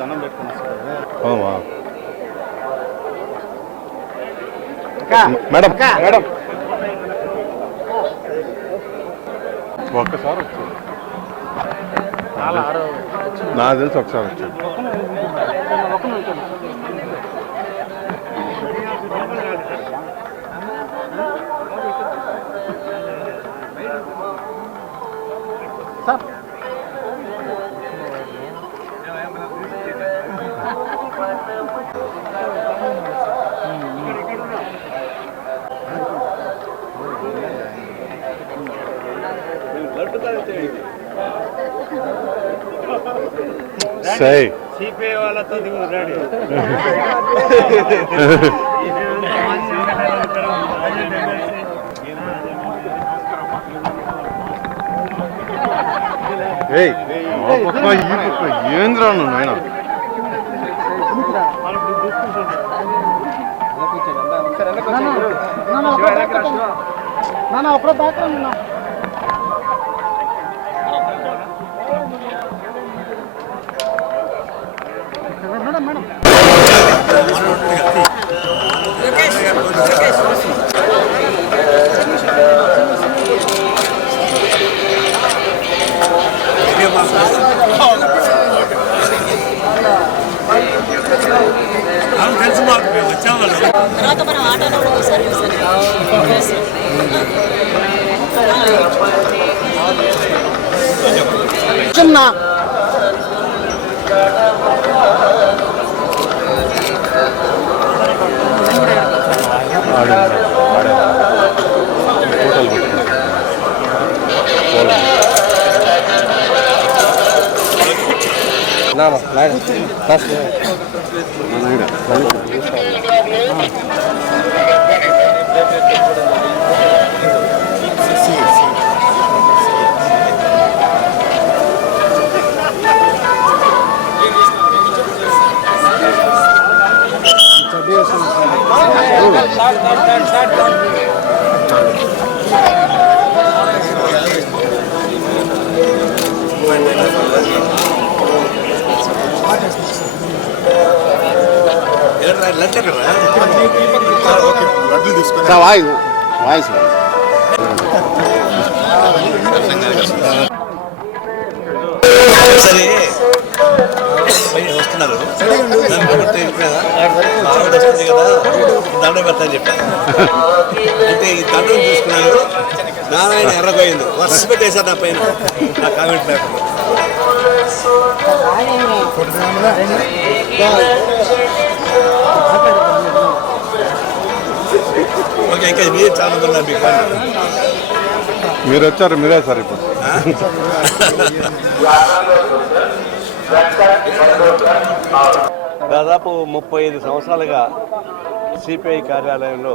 దండం పెట్టుకున్నా madam madam ఒక్కసారి వచ్చాను నాకు తెలిసి ఒకసారి వచ్చాను సార్ సై సిపిఐ వాళ్ళతో రెడీ ఏంద్రా నాయన అప్పుడు బ్యాక్గ్రౌండ్ ఉన్నా మేడం మేడం తర్వాత మనం ఆటోలో సర్వీస్ చిన్న వాయిస్ సరే వస్తున్నారు వస్తుంది కదా దండం పెడతాను చెప్పాను అంటే ఈ దండం చూసుకున్నాడు నారాయణ ఎర్రపోయింది వర్ష పెట్టేశారు నా పైన నా కామెంట్ పేపర్ ఓకే ఇంకా మీరు చాలా మంది ఉన్నారు మీకు మీరు వచ్చారు మీరే సార్ ఇప్పుడు దాదాపు 35 సంవత్సరాలుగా సిపిఐ కార్యాలయంలో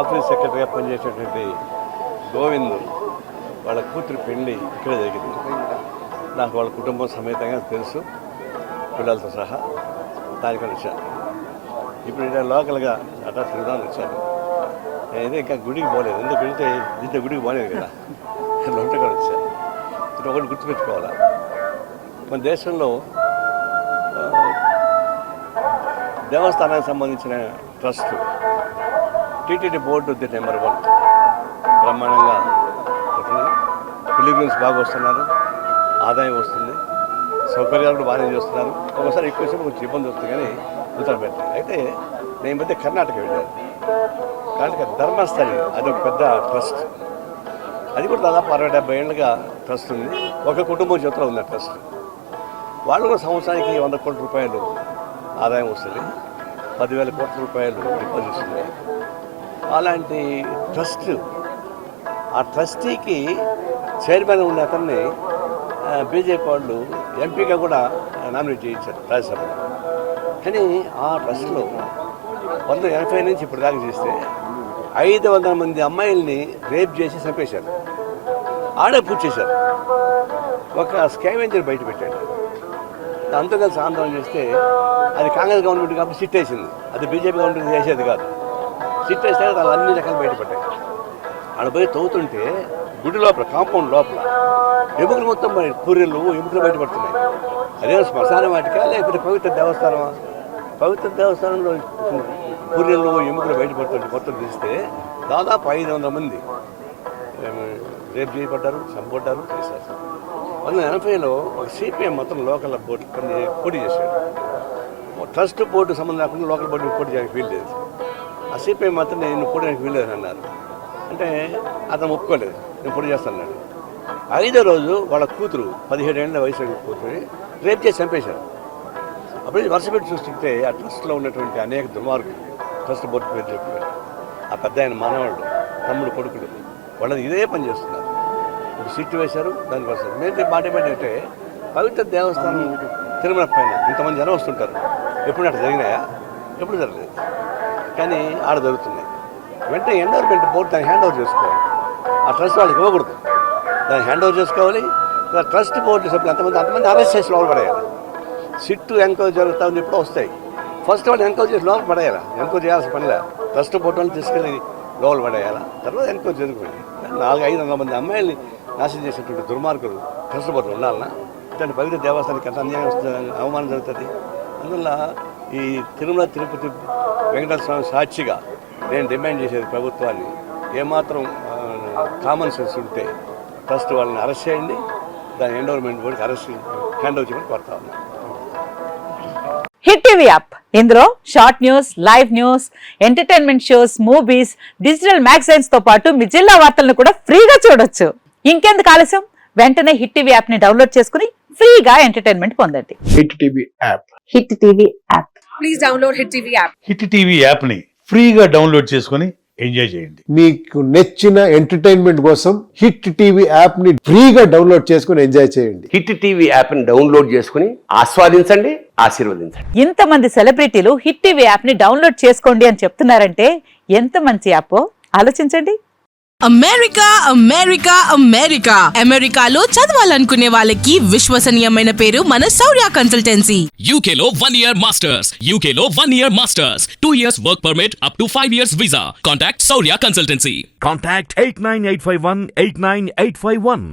ఆఫీస్ సెక్రటరీగా పనిచేసేటువంటి గోవింద్ వాళ్ళ కూతురు పెళ్లి ఇక్కడే జరిగింది. నాకు వాళ్ళ కుటుంబం సమేతంగా తెలుసు, పిల్లలతో సహా. దానికని వచ్చాను. ఇప్పుడు ఇక్కడ లోకల్గా అట్లా తిరుగుదామని వచ్చాను. నేనైతే ఇంకా గుడికి పోలేదు, ఎందుకు వెళితే దీంతో గుడికి పోలేదు కదా, లోపల వచ్చాను. ఇది ఒకటి గుర్తుపెట్టుకోవాలా, మన దేశంలో దేవస్థానానికి సంబంధించిన trust TTD board the number 1 బ్రహ్మాండంగా పిలిగ్రిమ్స్ బాగా వస్తున్నారు, ఆదాయం వస్తుంది, సౌకర్యాలు కూడా బాగానే చేస్తున్నారు. ఒకసారి ఎక్కువ సేపు కొంచెం ఇబ్బంది వస్తుంది కానీ ఉత్తరం పెట్టాలి. అయితే నేను మధ్య కర్ణాటక వెళ్ళాను. కర్ణాటక ధర్మస్థలి అది ఒక పెద్ద ట్రస్ట్, అది కూడా దాదాపు 60-70 ఏళ్ళుగా ట్రస్ట్ ఉంది. ఒక కుటుంబం చేతిలో ఉంది ఆ ట్రస్ట్. వాళ్ళు కూడా సంవత్సరానికి 100 కోట్ల రూపాయలు ఆదాయం వస్తుంది, 10,000 కోట్ల రూపాయలు డిపాజిట్స్ ఉన్నాయి. అలాంటి ట్రస్ట్, ఆ ట్రస్టీకి చైర్మన్ ఉన్న అతన్ని బీజేపీ వాళ్ళు ఎంపీగా కూడా నామినేట్ చేయించారు రాజ్యసభలో. కానీ ఆ ట్రస్ట్లో 1980 నుంచి ఇప్పుడు దాకా చేస్తే 500 మంది అమ్మాయిల్ని రేప్ చేసి చంపేశారు, ఆడే పూజ చేశారు. ఒక స్కావెంజర్ బయట పెట్టాడు, అంతా కలిసి ఆందోళన చేస్తే అది కాంగ్రెస్ గవర్నమెంట్ కాబట్టి సిట్ వేసింది, అది బీజేపీ గవర్నమెంట్ చేసేది కాదు. సిట్ వేస్తే వాళ్ళు అన్ని రకాలు బయటపడ్డాయి. ఆడ పోయి తవ్వుతుంటే గుడి లోపల కాంపౌండ్ లోపల ఎముకలు మొత్తం పూరీలు ఎముకలు బయటపడుతున్నాయి. అదే శ్మశాన వాటికా లేకపోతే పవిత్ర దేవస్థానమా? పవిత్ర దేవస్థానంలో పూరీలు ఎముకలు బయటపడుతుంటే మొత్తం తీస్తే దాదాపు 500 మంది రేపు చేయబడ్డారు, చంపబడ్డారు, చేశారు. 1980లో ఒక సిపిఎం మొత్తం లోకల్ బోర్డు పోటీ చేశాడు. ట్రస్ట్ బోర్డు సంబంధం లేకుండా లోకల్ బోర్డు పోటీ చేయడానికి వీల్లేదు. ఆ సిపిఎం మాత్రం నేను పోటీ చేయడానికి వీల్లేదు అన్నారు. అంటే అతను ఒప్పుకోలేదు, నేను పోటీ చేస్తాను. 5వ రోజు వాళ్ళ కూతురు 17 ఏళ్ళ వయసు కూతురు రేపు చేసి చంపేశారు. అప్పుడు వరుస పెట్టి చూస్తుంటే ఆ ట్రస్ట్లో ఉన్నటువంటి అనేక దుర్మార్గులు ట్రస్ట్ బోర్డు పేరు చెప్పారు. ఆ పెద్ద ఆయన మనవాళ్ళు, తమ్ముడు, కొడుకులు వాళ్ళది ఇదే పని చేస్తున్నారు. ఇప్పుడు సీట్లు వేశారు, దానికోసం మేము మాట ఏంటంటే పవిత్ర దేవస్థానం తిరుమల పైన ఇంతమంది జనం వస్తుంటారు. ఎప్పుడు అట్లా జరిగినాయా? ఎప్పుడు జరగలేదు. కానీ ఆడ జరుగుతున్నాయి. వెంటనే ఎండోర్మెంట్ బోర్డు దాన్ని హ్యాండ్ ఓవర్ చేసుకోవాలి. ఆ ట్రస్ట్ వాళ్ళకి ఇవ్వకూడదు, దాన్ని హ్యాండ్ ఓవర్ చేసుకోవాలి. ట్రస్ట్ బోర్డు సభ్యులు అంతమంది అరెస్ట్ చేసి లోపల పడేయాలి. సిట్టు ఎంక్వైరీ జరుగుతా ఉంది, ఎప్పుడో వస్తాయి. ఫస్ట్ వాళ్ళు ఎంక్వైరీ చేసి లోపల పడేయాలి. ఎంక్వైరీ చేయాల్సిన పనిలే, ట్రస్ట్ బోర్డు వాళ్ళని తీసుకెళ్ళి లోపల పడేయాలా. తర్వాత ఎంక్వైరీ జరుగుతుంది. 400-500 మంది అమ్మాయిల్ని నాశనం చేసేటువంటి దుర్మార్గులు ట్రస్ట్ బోర్డు ఉండాలన్నా? ఇట్లాంటి పవిత్ర దేవస్థానానికి ఎంత అన్యాయం వస్తుంది, అవమానం జరుగుతుంది. అందువల్ల ఈ తిరుమల తిరుపతి వెంకటేశ్వర స్వామి సాక్షిగా నేను డిమాండ్ చేసేది ప్రభుత్వాన్ని, ఏమాత్రం కామన్ సెన్స్ ఉంటే ట్రస్ట్ వాళ్ళని అరెస్ట్ చేయండి, దాని ఎండోర్మెంట్ బోర్డుకి అరెస్ట్ హ్యాండ్ ఓవర్ చేయమని కోరుతా ఉన్నాను. హిట్ టీవీ యాప్, ఇందులో short news, live news, entertainment shows, movies, digital magazines తో పాటు మీ జిల్లా వార్తలను కూడా ఫ్రీగా చూడొచ్చు. ఇంకెందుకు ఆలస్యం, వెంటనే హిట్ టీవీ యాప్ ని డౌన్లోడ్ చేసుకుని ఫ్రీగా ఎంటర్టైన్మెంట్ పొందండి. Hit TV app. Hit TV app. Please download hit TV app. Hit TV యాప్ని ఫ్రీగా డౌన్లోడ్ చేసుకొని ఎంజాయ్ చేయండి. మీకు నచ్చిన ఎంటర్టైన్మెంట్ కోసం హిట్ టీవీ యాప్ ని ఫ్రీగా డౌన్లోడ్ చేసుకుని ఎంజాయ్ చేయండి. హిట్ టీవీ యాప్ని డౌన్లోడ్ చేసుకుని ఆస్వాదించండి, ఆశీర్వదించండి. ఇంతమంది సెలబ్రిటీలు హిట్ టీవీ యాప్ ని డౌన్లోడ్ చేసుకోండి అని చెప్తున్నారంటే ఎంత మంచి యాప్ ఆలోచించండి. అమెరికా అమెరికా అమెరికా అమెరికాలో చదవాలనుకునే వాళ్ళకి విశ్వసనీయమైన పేరు మన శౌర్య కన్సల్టెన్సీ. UK లో 1 year masters. UK లో 1 year masters. 2 years work permit up to 5 years visa. Contact Saurya Consultancy. Contact 89851 89851.